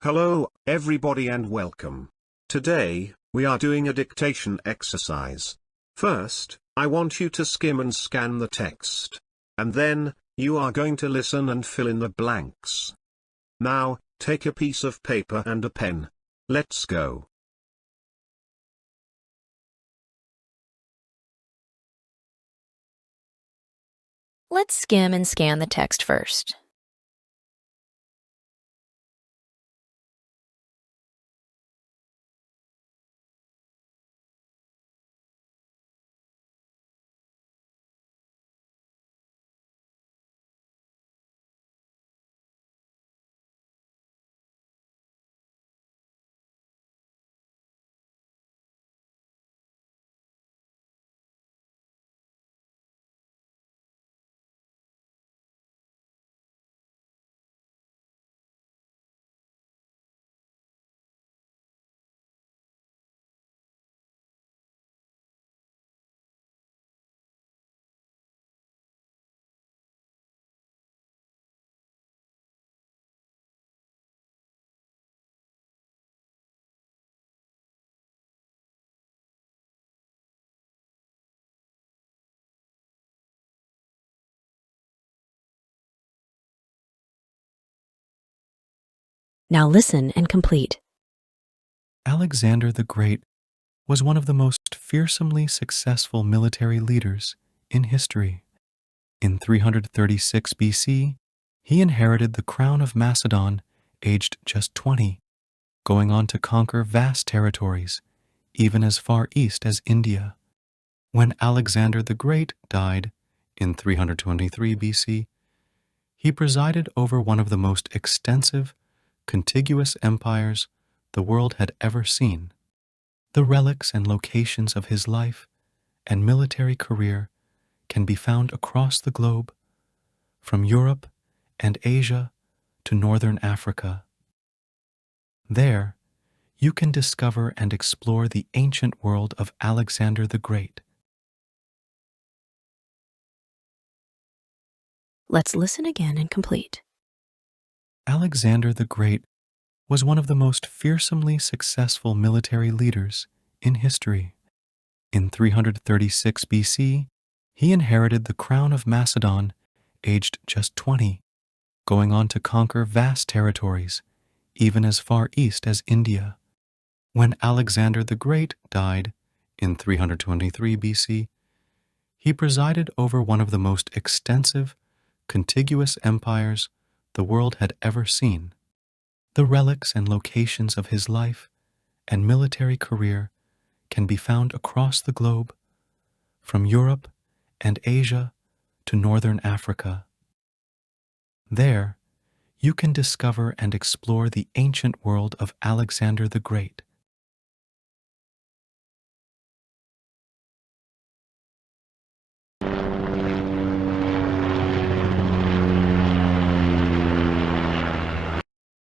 Hello, everybody, and welcome. Today, we are doing a dictation exercise. First, I want you to skim and scan the text. And then, you are going to listen and fill in the blanks. Now, take a piece of paper and a pen. Let's go. Let's skim and scan the text first. Now listen and complete. Alexander the Great was one of the most fearsomely successful military leaders in history. In 336 BC, he inherited the crown of Macedon, aged just 20, going on to conquer vast territories, even as far east as India. When Alexander the Great died in 323 BC, he presided over one of the most extensive, contiguous empires the world had ever seen. The relics and locations of his life and military career can be found across the globe, from Europe and Asia to northern Africa. There, you can discover and explore the ancient world of Alexander the Great. Let's listen again and complete. Alexander the Great was one of the most fearsomely successful military leaders in history. In 336 BC, he inherited the crown of Macedon, aged just 20, going on to conquer vast territories, even as far east as India. When Alexander the Great died in 323 BC, he presided over one of the most extensive, contiguous empires the world had ever seen. The relics and locations of his life and military career can be found across the globe, from Europe and Asia to northern Africa. There, you can discover and explore the ancient world of Alexander the Great.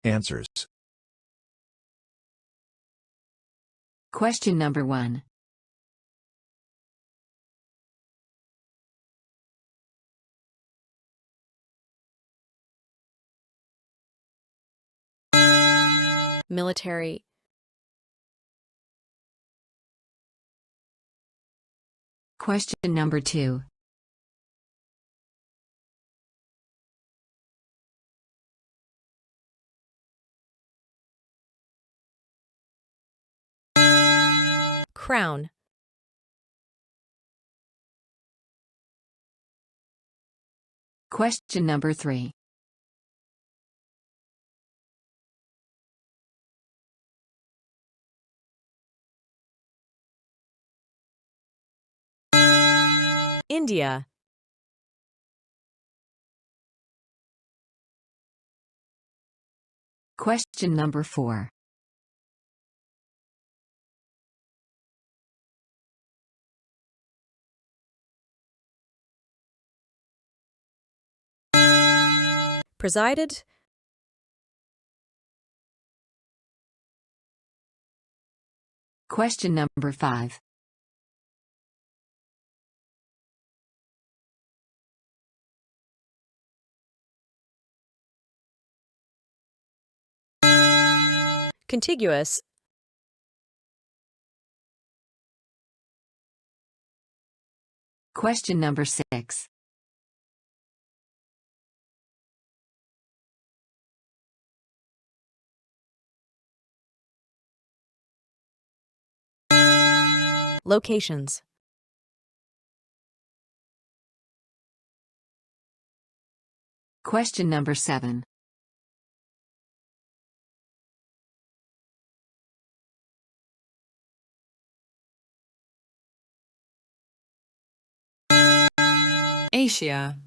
Answers. Question number 1. Military. Question number 2. Crown. Question number 3. India. Question number 4. Presided. Question number 5. Contiguous. Question number 6. Locations. Question number 7. Asia.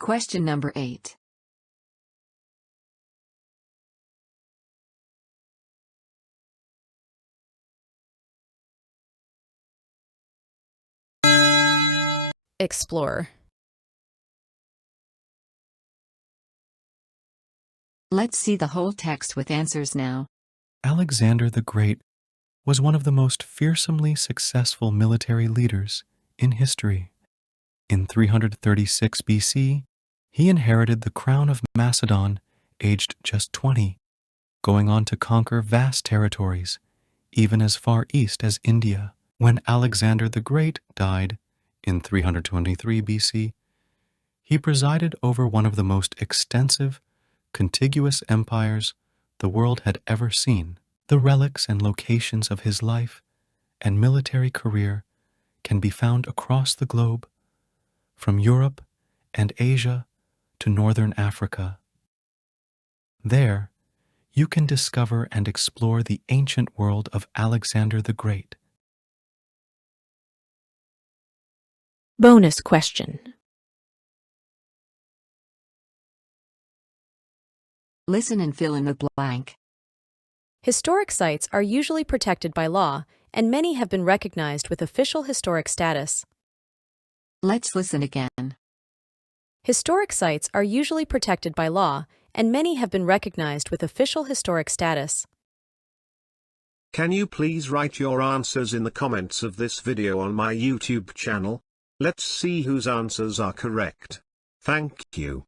Question number 8. Explore. Let's see the whole text with answers now. Alexander the Great was one of the most fearsomely successful military leaders in history. In 336 BC, he inherited the crown of Macedon, aged just 20, going on to conquer vast territories, even as far east as India. When Alexander the Great died in 323 BC, he presided over one of the most extensive, contiguous empires the world had ever seen. The relics and locations of his life and military career can be found across the globe, from Europe and Asia to northern Africa. There, you can discover and explore the ancient world of Alexander the Great. Bonus question. Listen and fill in the blank. Historic sites are usually protected by law, and many have been recognized with official historic status. Let's listen again. Historic sites are usually protected by law, and many have been recognized with official historic status. Can you please write your answers in the comments of this video on my YouTube channel? Let's see whose answers are correct. Thank you.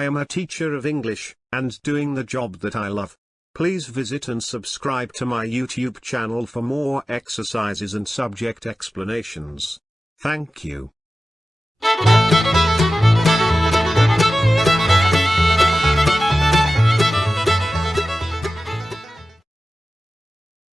I am a teacher of English, and doing the job that I love. Please visit and subscribe to my YouTube channel for more exercises and subject explanations. Thank you.